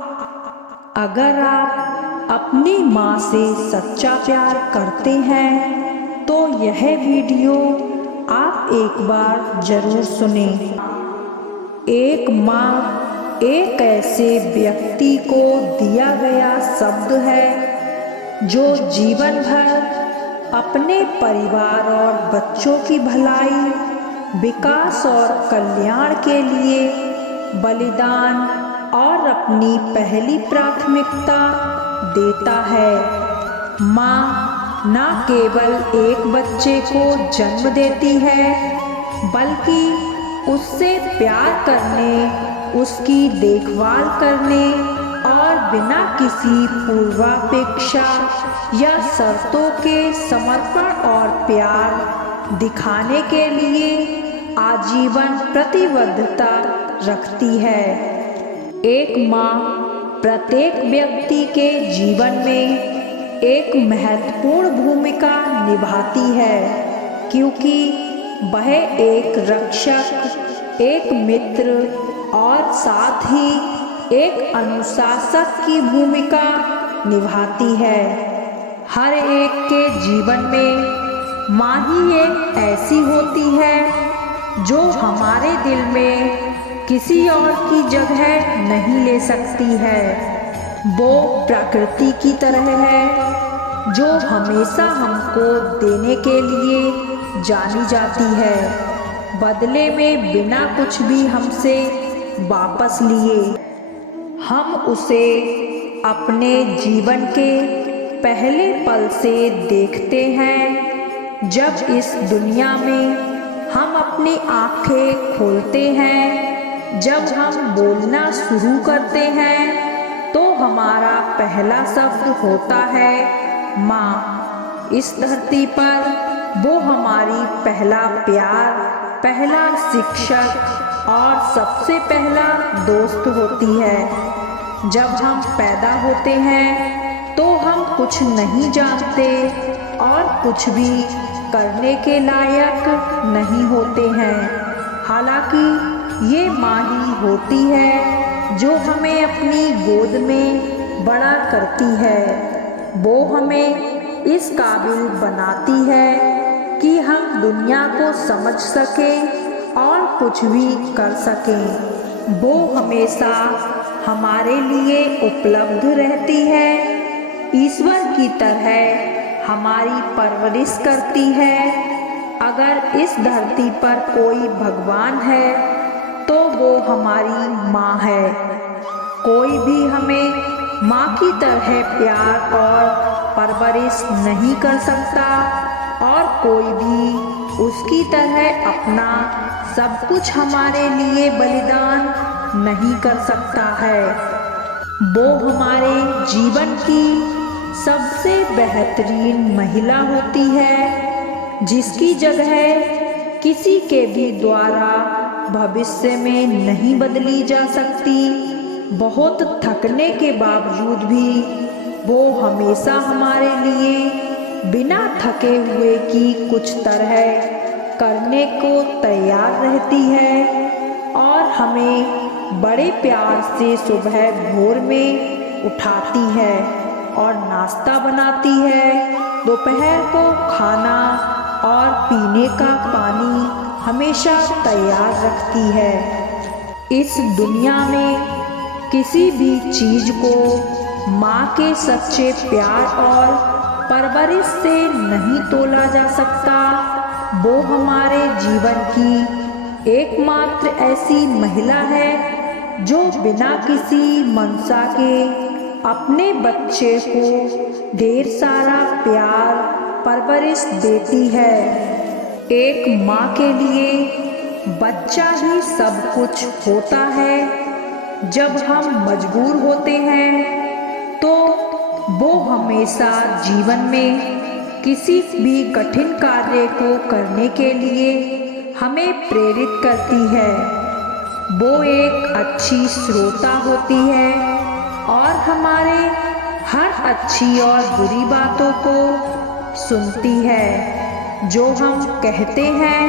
अगर आप अपनी माँ से सच्चा प्यार करते हैं तो यह वीडियो आप एक बार जरूर सुनें। एक माँ एक ऐसे व्यक्ति को दिया गया शब्द है जो जीवन भर अपने परिवार और बच्चों की भलाई, विकास और कल्याण के लिए बलिदान और अपनी पहली प्राथमिकता देता है। माँ न केवल एक बच्चे को जन्म देती है बल्कि उससे प्यार करने, उसकी देखभाल करने और बिना किसी पूर्वापेक्षा या शर्तों के समर्पण और प्यार दिखाने के लिए आजीवन प्रतिबद्धता रखती है। एक माँ प्रत्येक व्यक्ति के जीवन में एक महत्वपूर्ण भूमिका निभाती है, क्योंकि वह एक रक्षक, एक मित्र और साथ ही एक अनुशासक की भूमिका निभाती है। हर एक के जीवन में माँ ही एक ऐसी होती है जो हमारे दिल में किसी और की जगह नहीं ले सकती है। वो प्रकृति की तरह है जो हमेशा हमको देने के लिए जानी जाती है, बदले में बिना कुछ भी हमसे वापस लिए। हम उसे अपने जीवन के पहले पल से देखते हैं। जब इस दुनिया में हम अपनी आँखें खोलते हैं, जब हम बोलना शुरू करते हैं तो हमारा पहला शब्द होता है माँ। इस धरती पर वो हमारी पहला प्यार, पहला शिक्षक और सबसे पहला दोस्त होती है। जब हम पैदा होते हैं तो हम कुछ नहीं जानते और कुछ भी करने के लायक नहीं होते हैं। हालांकि ये माँ ही होती है जो हमें अपनी गोद में बड़ा करती है। वो हमें इस काबिल बनाती है कि हम दुनिया को समझ सकें और कुछ भी कर सकें। वो हमेशा हमारे लिए उपलब्ध रहती है, ईश्वर की तरह हमारी परवरिश करती है। अगर इस धरती पर कोई भगवान है तो वो हमारी माँ है। कोई भी हमें माँ की तरह प्यार और परवरिश नहीं कर सकता और कोई भी उसकी तरह अपना सब कुछ हमारे लिए बलिदान नहीं कर सकता है। वो हमारे जीवन की सबसे बेहतरीन महिला होती है, जिसकी जगह किसी के भी द्वारा भविष्य में नहीं बदली जा सकती। बहुत थकने के बावजूद भी वो हमेशा हमारे लिए बिना थके हुए की कुछ तरह करने को तैयार रहती है और हमें बड़े प्यार से सुबह भोर में उठाती है और नाश्ता बनाती है। दोपहर को खाना और पीने का पानी हमेशा तैयार रखती है। इस दुनिया में किसी भी चीज को माँ के सच्चे प्यार और परवरिश से नहीं तोला जा सकता। वो हमारे जीवन की एकमात्र ऐसी महिला है जो बिना किसी मनसा के अपने बच्चे को ढेर सारा प्यार, परवरिश देती है। एक माँ के लिए बच्चा ही सब कुछ होता है। जब हम मजबूर होते हैं तो वो हमेशा जीवन में किसी भी कठिन कार्य को करने के लिए हमें प्रेरित करती है। वो एक अच्छी श्रोता होती है और हमारे हर अच्छी और बुरी बातों को सुनती है। जो हम कहते हैं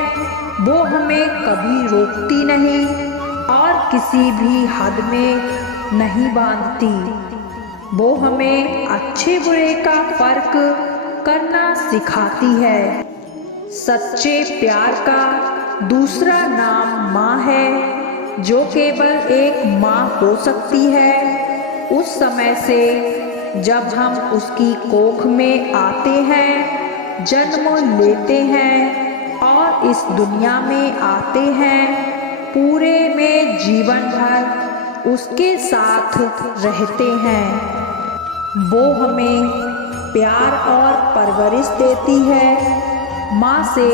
वो हमें कभी रोकती नहीं और किसी भी हद में नहीं बांधती। वो हमें अच्छे बुरे का फर्क करना सिखाती है। सच्चे प्यार का दूसरा नाम माँ है, जो केवल एक माँ हो सकती है उस समय से जब हम उसकी कोख में आते हैं, जन्म लेते हैं और इस दुनिया में आते हैं। पूरे में जीवन भर उसके साथ रहते हैं। वो हमें प्यार और परवरिश देती है। माँ से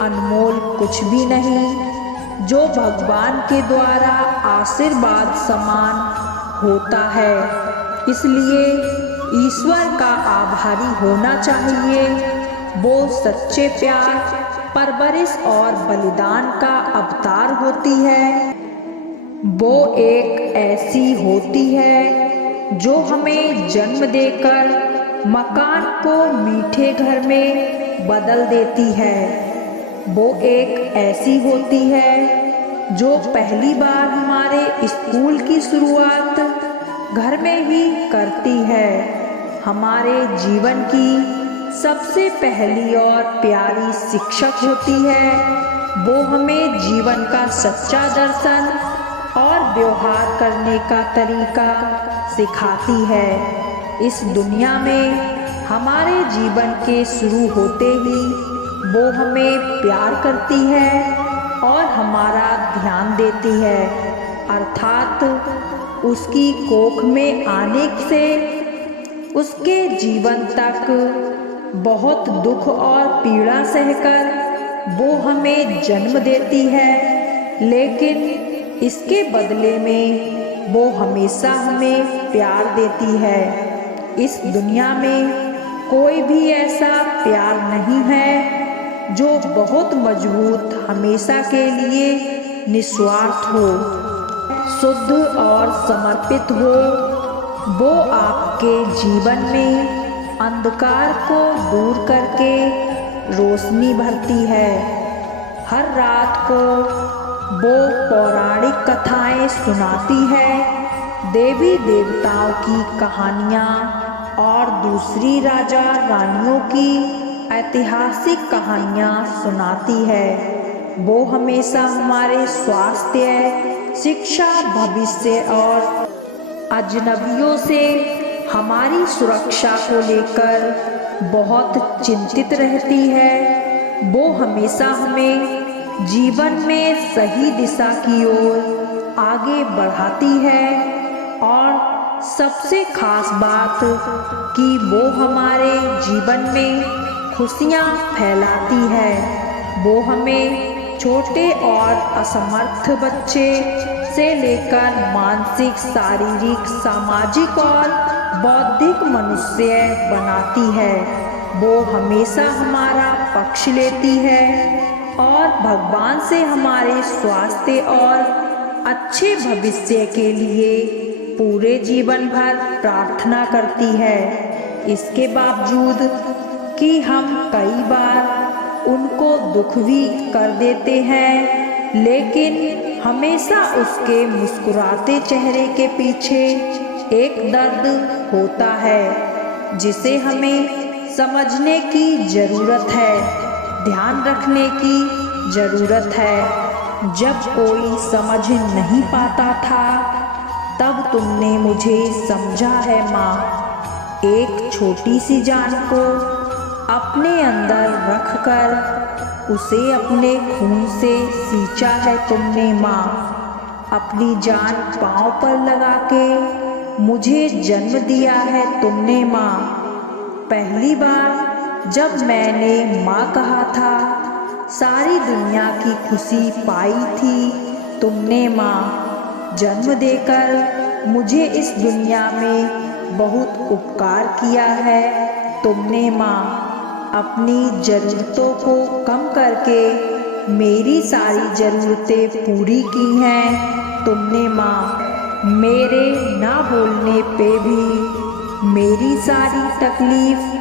अनमोल कुछ भी नहीं, जो भगवान के द्वारा आशीर्वाद समान होता है। इसलिए ईश्वर का आभारी होना चाहिए। वो सच्चे प्यार, परवरिश और बलिदान का अवतार होती है। वो एक ऐसी होती है जो हमें जन्म देकर मकान को मीठे घर में बदल देती है। वो एक ऐसी होती है जो पहली बार हमारे स्कूल की शुरुआत घर में ही करती है। हमारे जीवन की सबसे पहली और प्यारी शिक्षक होती है। वो हमें जीवन का सच्चा दर्शन और व्यवहार करने का तरीका सिखाती है। इस दुनिया में हमारे जीवन के शुरू होते ही वो हमें प्यार करती है और हमारा ध्यान देती है, अर्थात उसकी कोख में आने से उसके जीवन तक बहुत दुख और पीड़ा सहकर वो हमें जन्म देती है। लेकिन इसके बदले में वो हमेशा हमें प्यार देती है। इस दुनिया में कोई भी ऐसा प्यार नहीं है जो बहुत मजबूत, हमेशा के लिए निस्वार्थ हो, शुद्ध और समर्पित हो। वो आपके जीवन में अंधकार को दूर करके रोशनी भरती है। हर रात को वो पौराणिक कथाएं सुनाती है, देवी देवताओं की कहानियाँ और दूसरी राजा रानियों की ऐतिहासिक कहानियाँ सुनाती है। वो हमेशा हमारे स्वास्थ्य, शिक्षा, भविष्य और अजनबियों से हमारी सुरक्षा को लेकर बहुत चिंतित रहती है। वो हमेशा हमें जीवन में सही दिशा की ओर आगे बढ़ाती है और सबसे खास बात कि वो हमारे जीवन में खुशियाँ फैलाती है। वो हमें छोटे और असमर्थ बच्चे से लेकर मानसिक, शारीरिक, सामाजिक और बौद्धिक मनुष्य बनाती है। वो हमेशा हमारा पक्ष लेती है और भगवान से हमारे स्वास्थ्य और अच्छे भविष्य के लिए पूरे जीवन भर प्रार्थना करती है। इसके बावजूद कि हम कई बार उनको दुख भी कर देते हैं, लेकिन हमेशा उसके मुस्कुराते चेहरे के पीछे एक दर्द होता है जिसे हमें समझने की ज़रूरत है, ध्यान रखने की ज़रूरत है। जब कोई समझ नहीं पाता था तब तुमने मुझे समझा है माँ। एक छोटी सी जान को अपने अंदर रखकर उसे अपने खून से सींचा है तुमने माँ। अपनी जान पाँव पर लगा के मुझे जन्म दिया है तुमने माँ। पहली बार जब मैंने माँ कहा था, सारी दुनिया की खुशी पाई थी तुमने माँ। जन्म देकर मुझे इस दुनिया में बहुत उपकार किया है तुमने माँ। अपनी ज़रूरतों को कम करके मेरी सारी ज़रूरतें पूरी की हैं तुमने माँ। मेरे ना बोलने पे भी मेरी सारी तकलीफ़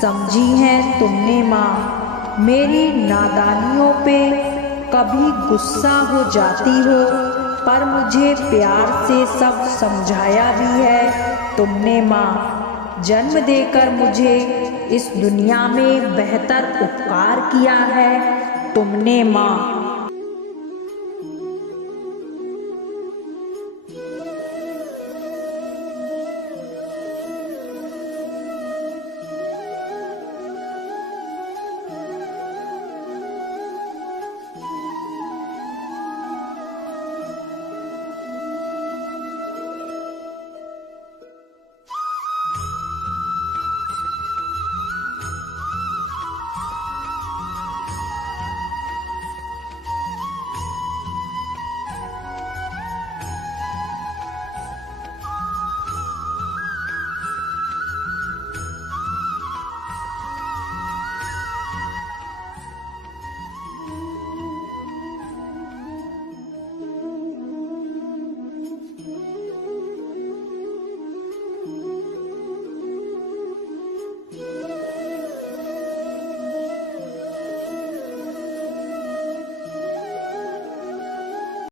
समझी है तुमने माँ। मेरी नादानियों पे कभी गुस्सा हो जाती हो, पर मुझे प्यार से सब समझाया भी है तुमने माँ। जन्म देकर मुझे इस दुनिया में बेहतर उपकार किया है तुमने माँ।